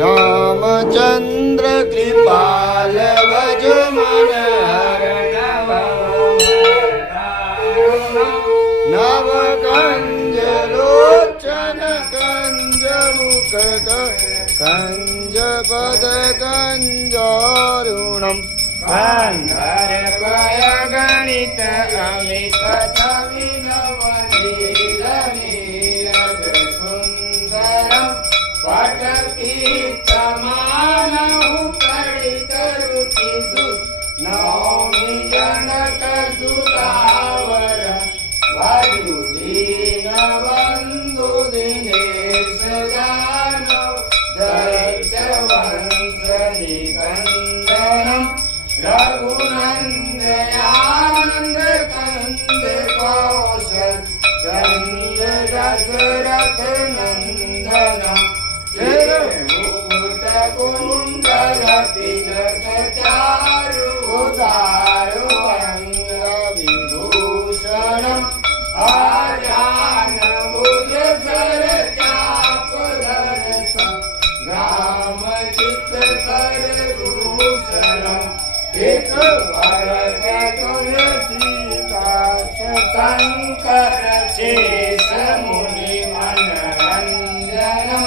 रामचंद्र कृपाल भज मन नव कंज लोचन कंज मुख कंज पद कंजारुणम गंधर्व गणित अमित छवि नवनील नीरज सुंदरम पटपीतमानहु कलित रुचि नौमि जनक सुदावर वधुदीन बंधु दिनेश दानव दैत्य वंश निकंदनम रघुनंदयानंद कंद कौशल चंद दशरथ नंदनम मुकुट कुंडल तिलक चारु उदारु अंग विभूषणम आजान भुज सर चाप दर्श ग्राम चित कर भूषणम एक भरत तुलसीदास शंकर शेष मुनि मनरंजनम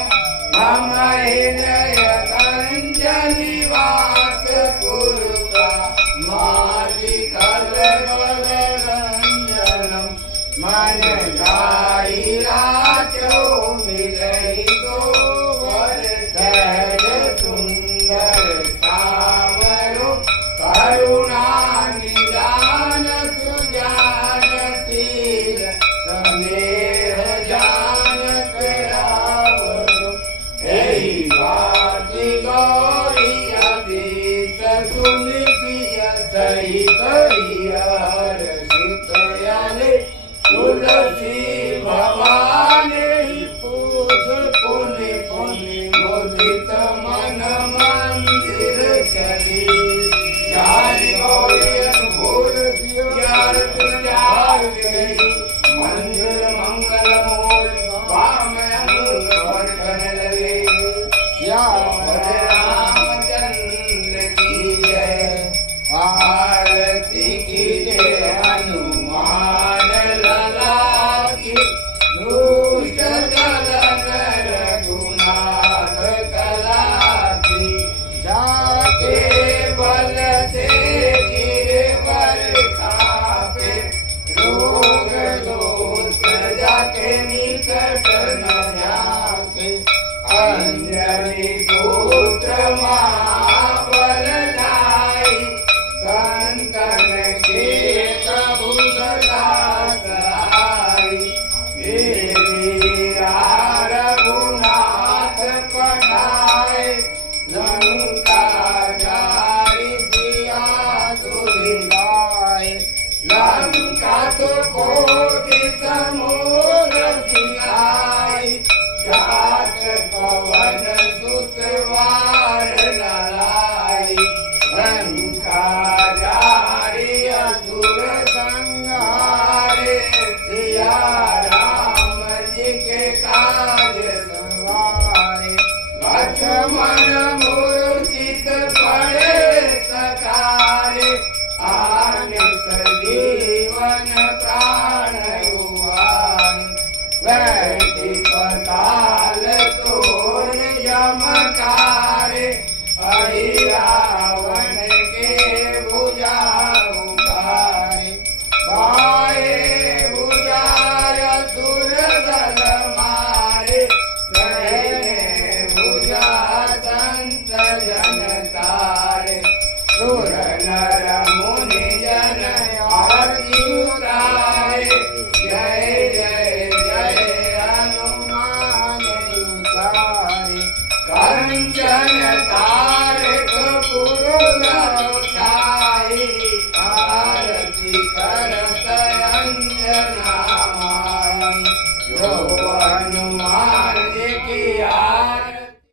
मम हृदय कंज निवास कुरुका माधि कल रंजनम मन जाई राजो मिलई दो वर सहज सुंदर सावरो करुणा निदान सुजान शील स्नेह जानत रावरो एहि वाति गौरी अतीत सुनिसिय सहित हर्षित यले तुलसी भवानी पूज पुनि पुनि मुदित मन मंदिर चली जाय गौरी अनुभूल ज्ञान तुझार गई मंजुल मंगल मूल वाम अंग वर्धन लगे श्याम रामचंद्र की जय आरती की जय हनुमान लला की दुष्ट दलन रघुनाथ कला की जाके बल से गिरवर खाके रोग दोष जाके निकट न जाके अंजनी पुत्र महाबल जाई संतन के प्रभु सदा सहाय मेरा रघुनाथ पठाए लंका जाई सिया सुधिलाए लंका तो कोटि समुद्र सिंहाई जात पवन सुत वार नलाई लंका जारी असुर संहारे सिया राम जी के काज सवारे लक्ष्मण मूर्छित पड़े सकारे आने सजीवन प्राण हुआन वैदिक पताल तोड़ यमकारे अहि रावण के